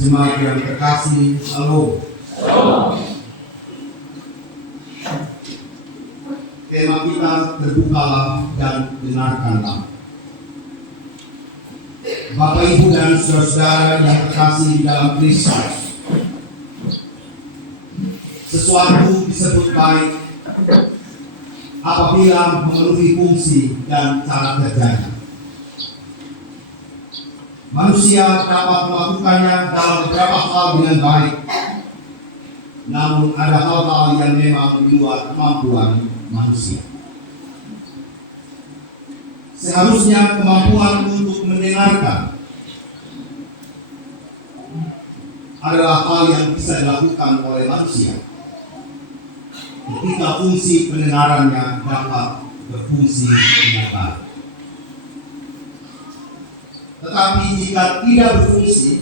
Jemaat yang terkasih, Shalom. Tema kita, terbukalah dan dengarkanlah. Bapak, Ibu, dan saudara-saudara yang terkasih dalam Kristus, sesuatu disebut baik apabila memenuhi fungsi dan cara kerjanya. Manusia dapat melakukannya dalam beberapa hal dengan baik, namun ada hal-hal yang memang di luar kemampuan manusia. Seharusnya kemampuan untuk mendengarkan adalah hal yang bisa dilakukan oleh manusia ketika fungsi pendengarannya dapat berfungsi dengan baik. Tetapi jika tidak berfungsi,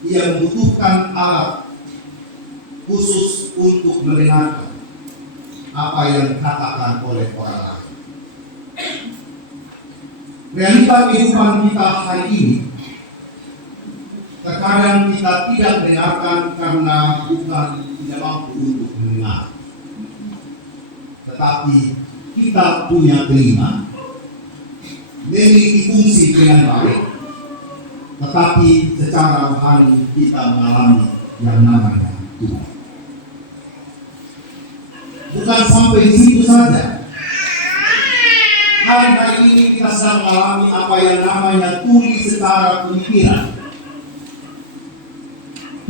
ia membutuhkan alat khusus untuk mendengarkan apa yang dikatakan oleh orang lain. Realita kehidupan kita hari ini, terkadang kita tidak mendengarkan karena bukan tidak mampu untuk mendengar, tetapi kita punya telinga, memiliki fungsi dengan baik, tetapi secara rohani kita mengalami yang namanya Tuhan. Bukan sampai di situ saja. Hari ini kita sedang mengalami apa yang namanya tuli secara pemikiran,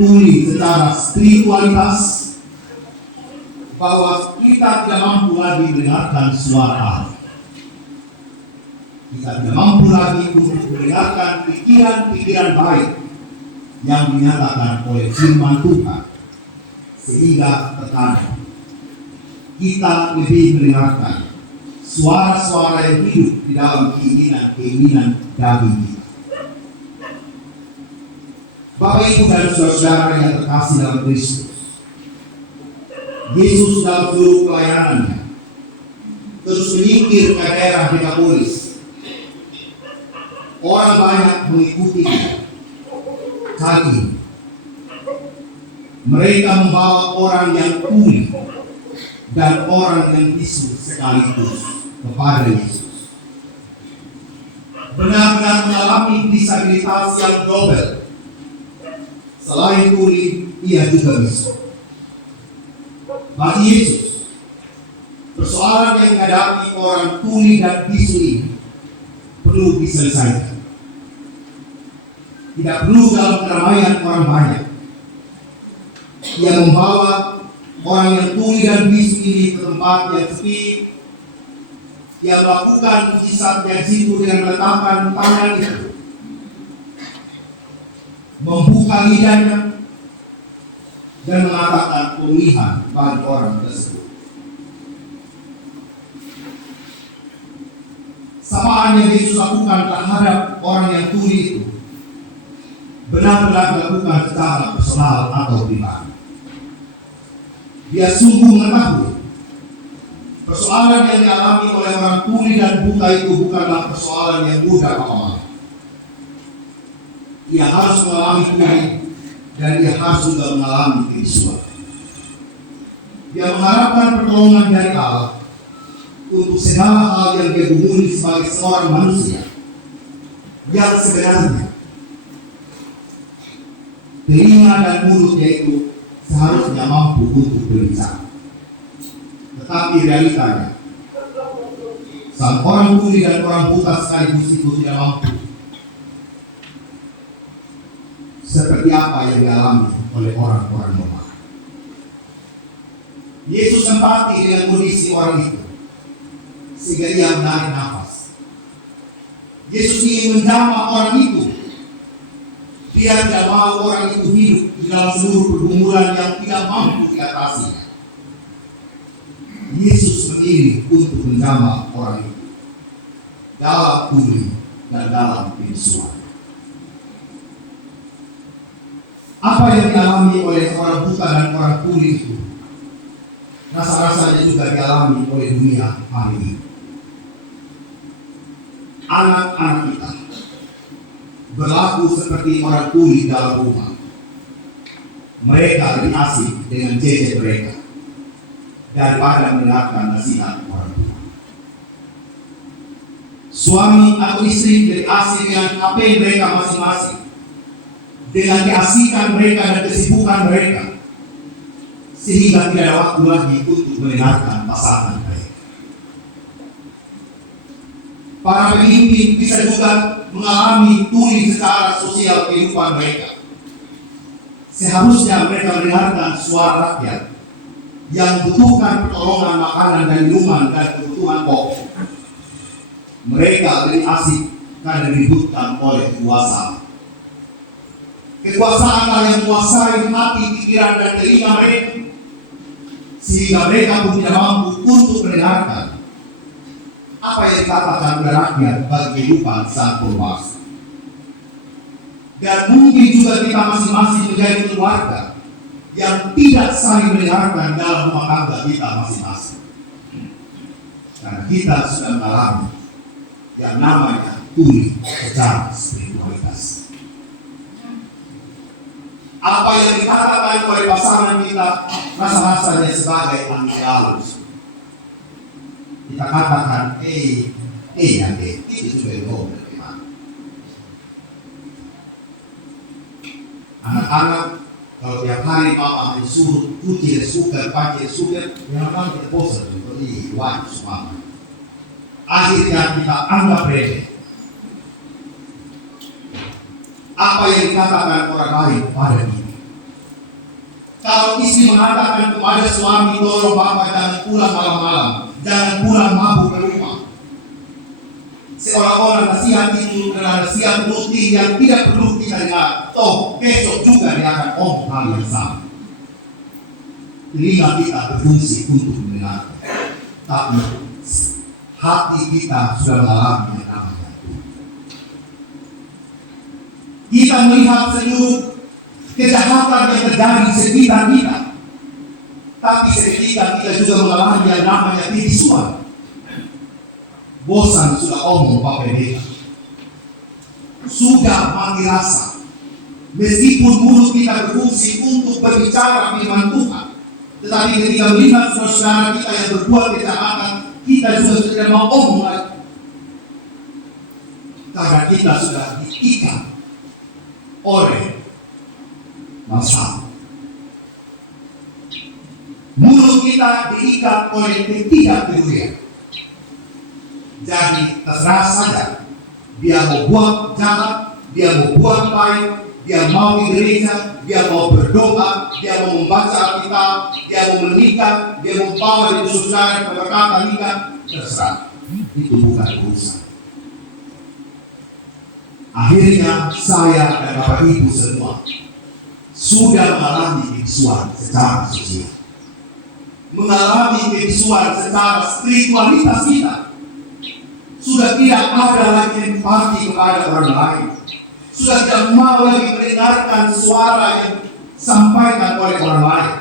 tuli secara spiritualitas, bahwa kita tidak mampu lagi mendengarkan suara Allah. Kita tidak mampu lagi untuk mendengarkan pikiran-pikiran baik yang dinyatakan oleh firman Tuhan, sehingga terkadang kita lebih mendengarkan suara-suara yang hidup di dalam keinginan daging kita. Bapak, Ibu, dan saudara yang terkasih dalam Kristus, Yesus dalam seluruh pelayanannya terus menyingkir ke daerah Dekapolis. Orang banyak mengikuti kali mereka membawa orang yang tuli dan orang yang bisu sekaligus kepada Yesus. Benar-benar mengalami disabilitas yang double. Selain tuli, ia juga bisu. Bagi Yesus, persoalan yang dihadapi orang tuli dan bisu ini perlu diselesaikan. Tidak perlu dalam keramaian orang banyak. Ia membawa orang yang tuli dan bisu ini ke tempat yang sepi. Ia melakukan mujizat yang situ dengan meletakkan tangan itu, membuka lidahnya, dan mengatakan pemulihan bagi orang tersebut. Samaan yang Yesus lakukan terhadap orang yang tuli itu benar-benar dilakukan secara personal atau pribadi. Dia sungguh mengetahui persoalan yang dialami oleh orang tuli dan buta itu bukanlah persoalan yang mudah awalnya. Ia harus mengalami tuli dan ia harus juga mengalami kebisuan. Dia mengharapkan pertolongan dari Allah untuk segala hal yang dia gumuli sebagai seorang manusia yang sebenarnya telinga dan mulutnya itu seharusnya mampu untuk berbicara. Tetapi realitanya, sang orang tuli dan orang buta sekaligus itu tidak mampu. Seperti apa yang dialami oleh orang-orang normal. Yesus empati dengan kondisi orang itu, sehingga ia menarik nafas. Yesus ingin menjamah orang itu. Dia tidak mau orang itu hidup di dalam seluruh pergumulan yang tidak mampu diatasinya. Yesus memilih untuk menjamah orang itu dalam tuli dan dalam kebisuan. Apa yang dialami oleh orang buta dan orang tuli itu rasa-rasanya juga dialami oleh dunia hari ini. Anak-anak kita berlaku seperti orang tuli dalam rumah. mereka lebih asik dengan jeje mereka daripada mendengarkan nasihat orang tua. Suami atau istri lebih asik dengan HP mereka masing-masing, dengan keasikan mereka dan kesibukan mereka, sehingga tidak ada waktu lagi untuk mendengarkan pasangan mereka. Para pemimpin bisa juga mengalami tuli secara sosial kehidupan mereka. Seharusnya mereka mendengarkan suara rakyat yang membutuhkan pertolongan makanan dan minuman dan kebutuhan pokok. Mereka lebih asik karena diributkan oleh kuasa. Kekuasaan yang menguasai hati, pikiran, dan telinga mereka, sehingga mereka pun tidak mampu untuk mendengarkan apa yang dikatakan oleh rakyat bagi kehidupan sang penguasa. Dan mungkin juga kita masing-masing menjadi keluarga yang tidak saling mendengarkan dalam rumah tangga kita masing-masing. Karena kita sudah mengalami yang namanya tuli secara spiritualitas. Apa yang dikatakan oleh pasangan kita rasa-rasanya sebagai angin halus. Kita katakan, itu juga yang anak-anak, kalau tiap hari papa disuruh cuci sugar, pakai sugar, memang kita bosan seperti wajib semua. Akhirnya kita anggap remeh apa yang dikatakan orang lain pada kita. Kalau istri mengatakan kepada suami, tolong bapak jangan pulang malam-malam, jangan pulang mabuk ke rumah, seolah-olah nasihat itu adalah nasihat rutin yang tidak perlu kita dengar. Toh besok juga dia akan ngomong hal yang sama. Telinga kita berfungsi untuk mendengar, tapi hati kita sudah mengalami yang namanya Tuhan. Kita melihat seluruh kejahatan yang terjadi di sekitar kita, tapi seketika kita juga mengalami yang namanya bisuan. Bosan sudah omong pakai mereka, sudah mati rasa. Meskipun mulut kita berfungsi untuk berbicara firman Tuhan, tetapi ketika melihat saudara kita yang berbuat kejahatan, kita juga tidak mau omong lagi. Karena kita sudah diikat oleh masalah. Mulut kita diikat oleh ketidakpedulian. Jadi terserah saja, dia mau buat jahat, dia mau buat baik, dia mau di gereja, dia mau berdoa, dia mau membaca Alkitab, dia mau menikah, dia mau bawa di saudara keberkatan nikah, terserah. Itu bukan urusan. Akhirnya saya dan Bapak Ibu semua sudah mengalami biksuan secara sosial, mengalami biksuan secara spiritualitas kita. Sudah tidak ada lagi empati kepada orang lain. Sudah tidak mau lagi mendengarkan suara yang disampaikan oleh orang lain.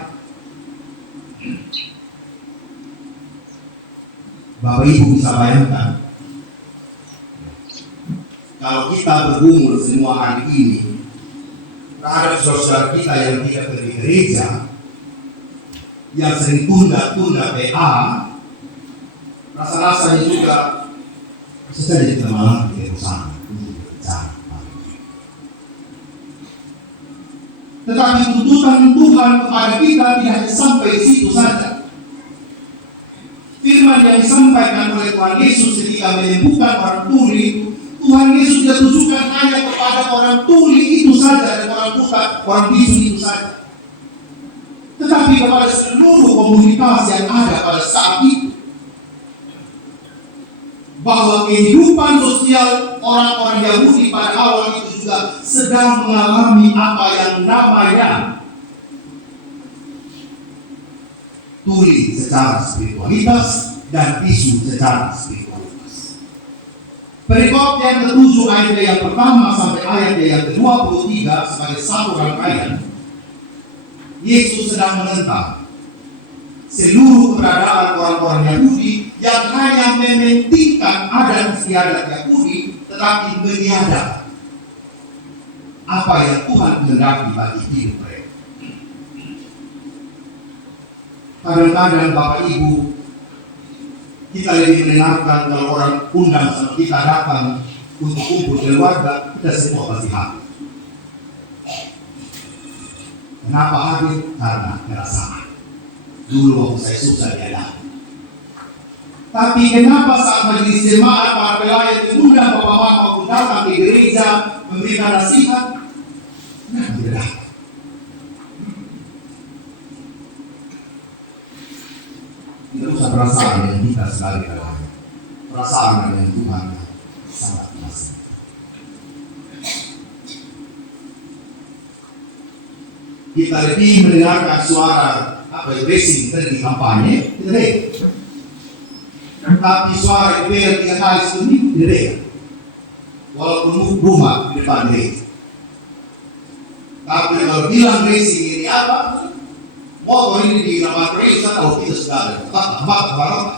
Bapak Ibu bisa bayangkan, kalau kita bergumul semua hari ini terhadap saudara kita yang tidak pergi gereja, yang sering tunda-tunda PA, rasa-rasanya juga bisa jadi kita malam di sana untuk berbicara. Tetapi tuntutan Tuhan kepada kita tidak hanya sampai situ saja. Firman yang disampaikan oleh Tuhan Yesus ketika menyembuhkan orang tuli, Tuhan Yesus tidak tujukan hanya kepada orang tuli itu saja dan orang buta, orang bisu itu saja, tetapi kepada seluruh komunitas yang ada pada saat itu. Bahwa kehidupan sosial orang-orang Yahudi pada awal itu juga sedang mengalami apa yang namanya tuli secara spiritualitas dan bisu secara spiritualitas. Perikop yang ke-7 ayat yang pertama sampai ayat yang ke-23 sebagai satu rangkaian, Yesus sedang menentang seluruh keberadaan orang-orang Yahudi yang hanya mementingkan adat istiadat Yahudi, tetapi meniadakan apa yang Tuhan kehendaki bagi hidup mereka. Kadang-kadang Bapak Ibu, kita lebih mendengarkan kalau orang undang sama kita datang untuk kumpul keluarga, kita semua pasti hadir. Kenapa hadir? Karena perasaan. Dulu waktu saya susah dia datang. Tapi kenapa saat majelis jemaat para pelayan diundang bapak-bapak untuk datang ke gereja memberikan nasihat? Kenapa tidak datang? Tidak usah perasaan yang kita sebagai dalam perasaan yang Tuhan sangat masih. Kita lebih mendengarkan suara racing tadi di kampanye, tidak ada. Tapi suara IPL 3 kali seminggu tidak ada. Walaupun rumah di depan gereja. Tapi kalau bilang racing ini apa? Motor ini di nama Teresa atau kita sudah ada tempat barang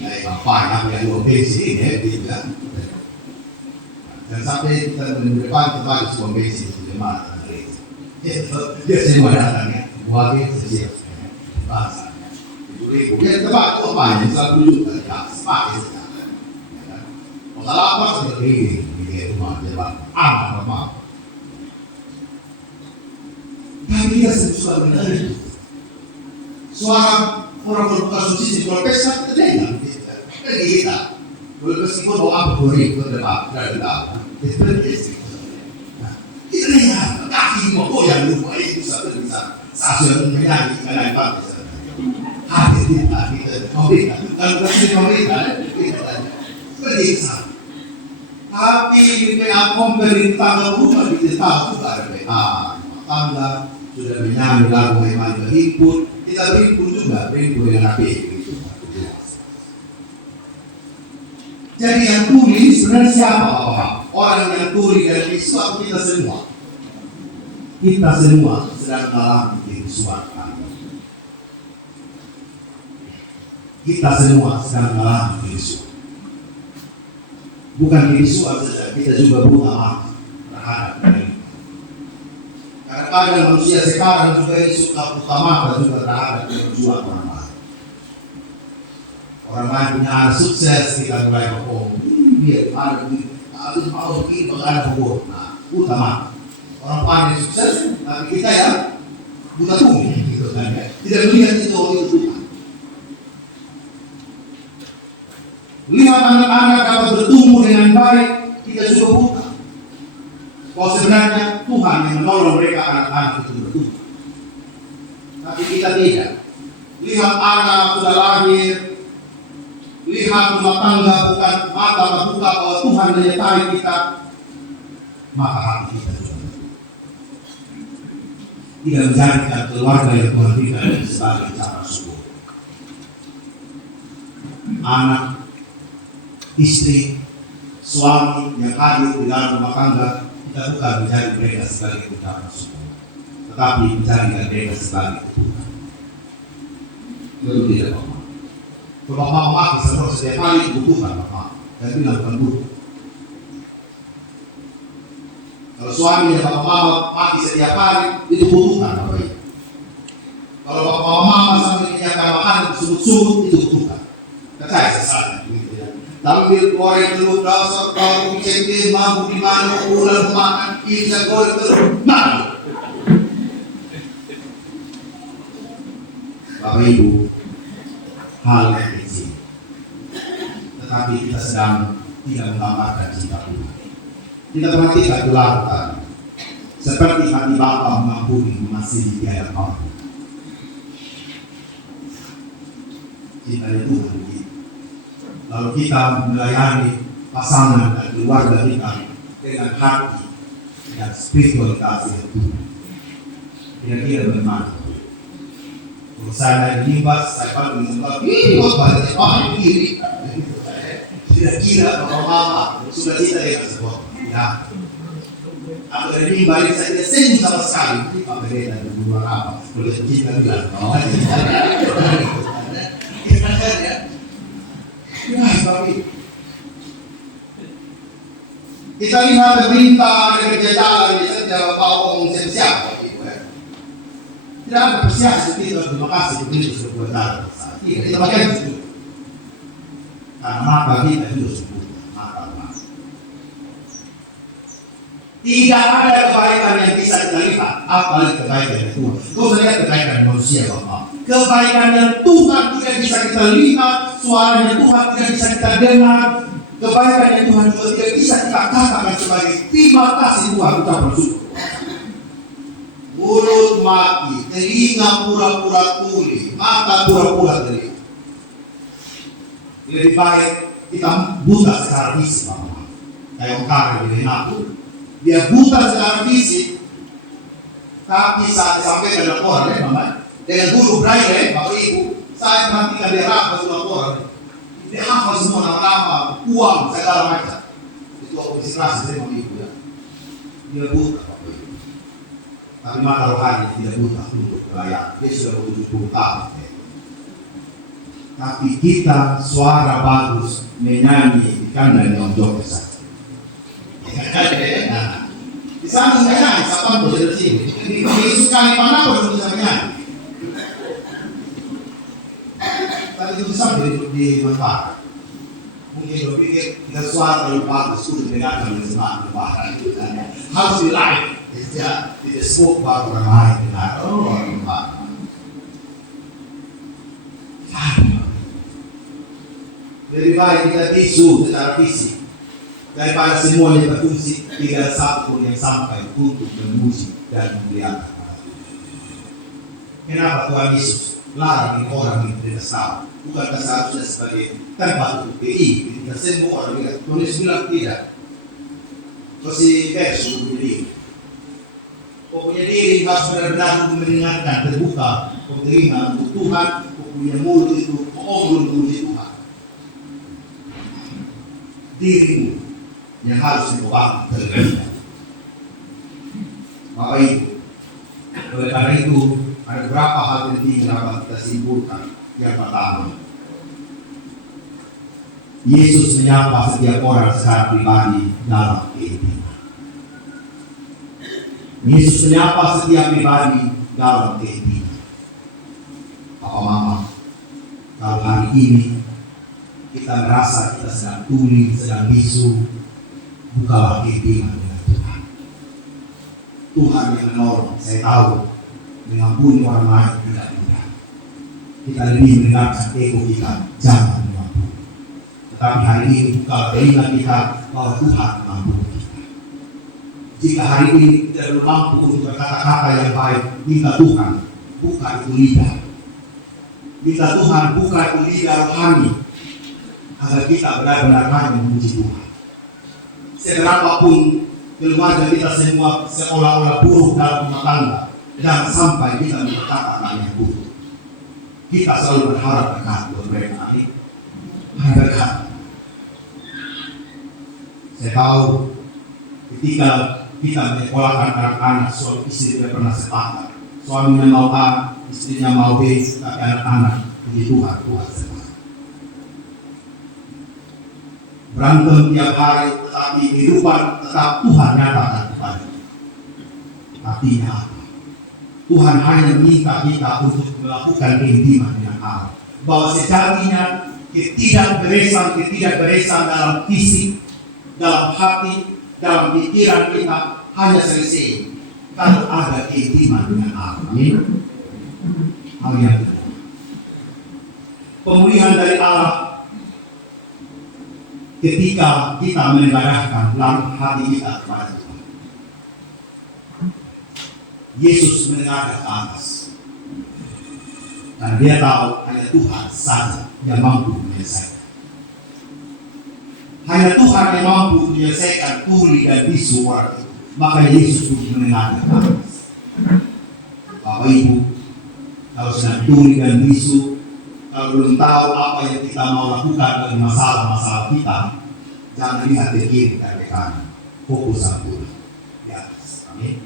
kampanye apa yang dua bensin ini ya tidak. Dan sampai kita di depan tempat sebuah bensin di jemaat gereja. Dia semua datang ya, buatnya sesiap bahasanya. Itu dia tempat kampanye selalu juga pakai sekarang. Masalah apa seperti ini di rumah jemaat aman. Tapi dia sudah benar itu. Suara orang berbuka suci di Kolpesa kita dengar. Bagi kita, meskipun mau apa boleh ke depan dari dalam, itu berarti. Kita dengar, kaki mau goyang lupa itu satu bisa stasiun menyanyi karena apa? Hadir kita, pemerintah, kalau kasih pemerintah, kita berisa. Tapi BPA pemerintah rumah kita tahu juga ada BPA, tangga sudah menyanyi lagu Iman berhimpun. Kita berhimpun juga, berhimpun dengan api itu. Jadi yang tulis sebenarnya siapa Bapak? Orang yang tulis dan Islam kita semua. Kita semua sedang dalam kehidupan kami. Kita semua sedang dalam kehidupan. Bukan kehidupan saja, kita juga buta mati terhadap ini. Kadang-kadang manusia sekarang juga suka buka mata juga terhadap perjuangan orang lain. Orang lain punya anak sukses, kita mulai berbohong. Dia ada harus mau begini, bagaimana berbohong. Nah, buta mata. Orang pandai sukses, tapi kita ya buta tunggu, gitu kan ya. Tidak melihat itu Tuhan. Lihat anak-anak dapat bertumbuh dengan baik, kita juga buta. Kalau sebenarnya Tuhan yang menolong mereka anak-anak itu bertumbuh. Tapi kita tidak. Lihat anak sudah lahir, lihat rumah tangga bukan mata terbuka bahwa Tuhan menyertai kita, maka hati kita juga tidak menjadikan keluarga yang Tuhan berikan sebagai cara syukur. Anak, istri, suami yang hadir di dalam rumah tangga, kita bukan mencari mereka sebagai ucapan syukur, tetapi mencari mereka sebagai Tuhan. Itu tidak apa-apa. Kalau Bapak mati seluruh setiap hari dibutuhkan Bapak, dan bilang bukan butuh. Kalau suami dan Bapak mati setiap hari, itu butuhkan Bapak Ibu. Kalau Bapak Mama sampai menyediakan makanan sungguh-sungguh, itu butuhkan. Percaya sesaat. Tampil goreng telur dasar, kalau cengkeh, mampu di mana, ulang makan, bisa goreng telur, mana? Bapak Ibu, hal yang kecil, tetapi kita sedang tidak menggambarkan cinta Tuhan. Kita perhatikan gelar tadi, seperti hati Bapa mengampuni mengasihi tiada ampun. Cinta Tuhan begitu. Lalu kita melayani pasangan dan keluarga kita dengan hati dan spiritualitas yang Tuhan. Kira-kira bagaimana? Kalau saya limbas, saya akan mengucapkan, ini apa ini? Kira-kira Bapak sudah kita dengan sebuah ya. Aku dari balik saya tidak senyum sama sekali. Apa beda dengan luar apa? Boleh kita bilang, kita lihat berita dari jalan di setiap tahun siapa Tidak ada apresiasi kita, terima kasih begitu sudah buat dalam. Tidak, kita bagian itu. Karena mata kita juga sebut mata. Tidak ada kebaikan yang bisa kita lihat, apalagi kebaikan dari Tuhan. Kau melihat kebaikan manusia, Bapak. Kebaikan yang Tuhan tidak bisa kita lihat, suaranya Tuhan tidak bisa kita dengar, kebaikan yang Tuhan juga tidak bisa kita katakan sebagai terima kasih Tuhan, kita bersyukur. Mulut mati, telinga pura-pura tuli, mata pura-pura terlihat. Lebih baik kita buta secara fisik, Bapak. Kayak orang di Renato, dia buta secara fisik, tapi saat disampaikan laporan, Bapak, dengan guru braille, Bapak Ibu, saya perhatikan dia hafal laporan, dia hafal semua nama-nama, uang, segala macam. Itu administrasi dari Bapak Ibu ya. Dia buta, Bapak Ibu. Tapi mata rohani tidak buta untuk pelayan. Dia sudah berusia 70 tahun. Tapi kita suara bagus menyanyi karena nyonjok saja. Nah, di sana nggak nyanyi, siapa pun dari sini. Yesus kali mana pun bisa menyanyi. Tapi itu sampai di manfaat. Mungkin lo pikir kita suara terlalu bagus untuk mendengarkan dengan semangat manfaat itu kan. Harus di live, tidak sebut baru orang lain dengar. Oh, manfaat. Lebih baik kita bisu secara fisik daripada semuanya berfungsi, tidak satu pun yang sampai untuk memuji dan memuliakan. Kenapa Tuhan Yesus larang orang yang tidak tahu? Bukankah seharusnya sebagai tempat untuk PI ketika semua orang bilang, Tuhan bilang tidak. Masih versi untuk diri. Punya diri harus benar-benar mendengarkan, terbuka, telinga untuk Tuhan, punya mulut itu mengobrol memuji Tuhan. Dirimu yang harus diubah terlebih dahulu. Bapak Ibu, oleh karena itu ada beberapa hal penting yang dapat kita simpulkan. Yang pertama, Yesus menyapa setiap orang secara pribadi dalam kehidupan. Yesus menyapa setiap pribadi dalam kehidupan. Papa Mama, kalau hari ini kita merasa kita sedang tuli, sedang bisu, bukalah kehidupan dengan Tuhan. Tuhan yang menolong, saya tahu, mengampuni orang lain tidak mudah. Kita lebih mendengarkan ego kita, jangan mengampuni. Tetapi hari ini bukalah telinga kita bahwa Tuhan mengampuni kita. Jika hari ini kita belum mampu untuk berkata-kata yang baik, minta Tuhan buka itu lidah. Minta Tuhan buka itu lidah rohani, agar kita benar-benar hanya memuji Tuhan. Seberapapun keluarga kita semua seolah-olah buruk dalam rumah tangga, dan sampai kita berkata-kata yang buruk, kita selalu berharap berkat buat mereka. Berkat. Saya tahu ketika kita menyekolahkan anak-anak, suami istri tidak pernah sepakat. Suaminya mau A, istrinya mau B, tapi anak-anak puji Tuhan sepakat. Berantem tiap hari, tetapi kehidupan tetap Tuhan nyatakan kepada kita. Artinya apa? Tuhan hanya meminta kita untuk melakukan keintiman dengan Allah. Bahwa sejatinya ketidakberesan dalam fisik, dalam hati, dalam pikiran kita hanya selesai kalau ada keintiman dengan Allah. Hal yang kedua, pemulihan dari Allah ketika kita mengarahkan dalam hati kita kepada Tuhan. Yesus mendengar ke atas, dan dia tahu hanya Tuhan saja yang mampu menyelesaikan. Hanya Tuhan yang mampu menyelesaikan tuli dan bisu orang itu. Maka Yesus pun mendengar ke atas. Bapak Ibu, kalau sedang tuli dan bisu, kalau belum tahu apa yang kita mau lakukan dari masalah-masalah kita, jangan lihat ke kiri dan ke kanan. Fokus satu di atas. Amin.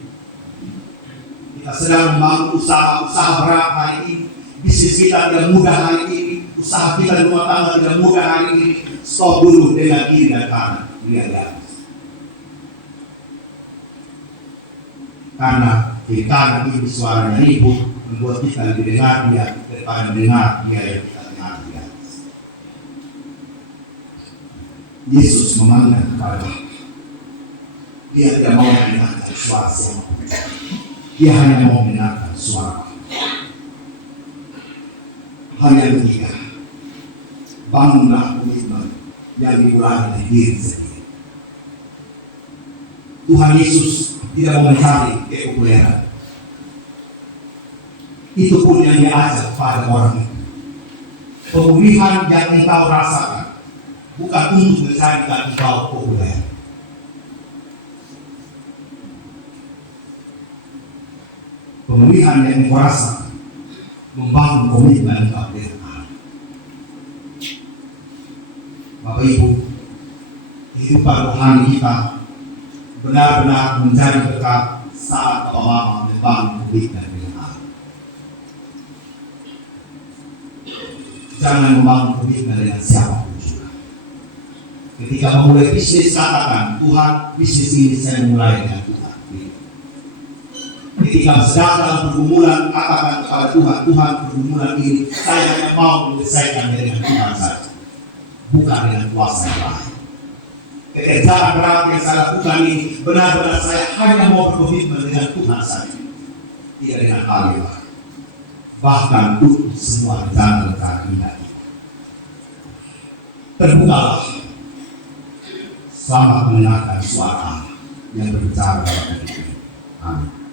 Kita sedang membangun usaha berat hari ini. Bisnis kita tidak mudah hari ini. Usaha kita di rumah tangga tidak mudah hari ini. Stop dulu dengan kiri dan kanan. Lihat di atas. Karena kiri kanan ini suaranya ribut, membuat kita lebih dengar Dia daripada mendengar Dia yang kita dengar Dia. Yesus memanggil kepada Dia tidak mau mendengarkan suara siapa. Dia hanya mau mendengarkan suara. Hal yang ketiga, bangunlah komitmen yang dimulai dari diri sendiri. Tuhan Yesus tidak mau mencari kepopuleran. Itu pun yang Dia ajak pada orang itu. Pemulihan yang engkau rasakan bukan untuk mencari engkau populer. Pemulihan yang engkau rasakan membangun komitmen engkau dengan Allah. Bapak Ibu, kehidupan rohani kita benar-benar menjadi dekat saat Bapak Mama membangun komitmen dengan Allah. Jangan membangun komitmen dengan siapapun juga. Ketika memulai bisnis, katakan, Tuhan, bisnis ini saya mulai dengan Tuhan. Ketika sedang dalam pergumulan, katakan kepada Tuhan, Tuhan, pergumulan ini saya hanya mau menyelesaikan dengan Tuhan saja, bukan dengan kuasa yang lain. Pekerjaan berat yang saya lakukan ini benar-benar saya hanya mau berkomitmen dengan Tuhan saja, tidak dengan hal yang lain. Bahkan untuk semua rencana-rencana kita. Terbukalah, selamat mendengarkan suara yang berbicara dalam hidup ini. Amin.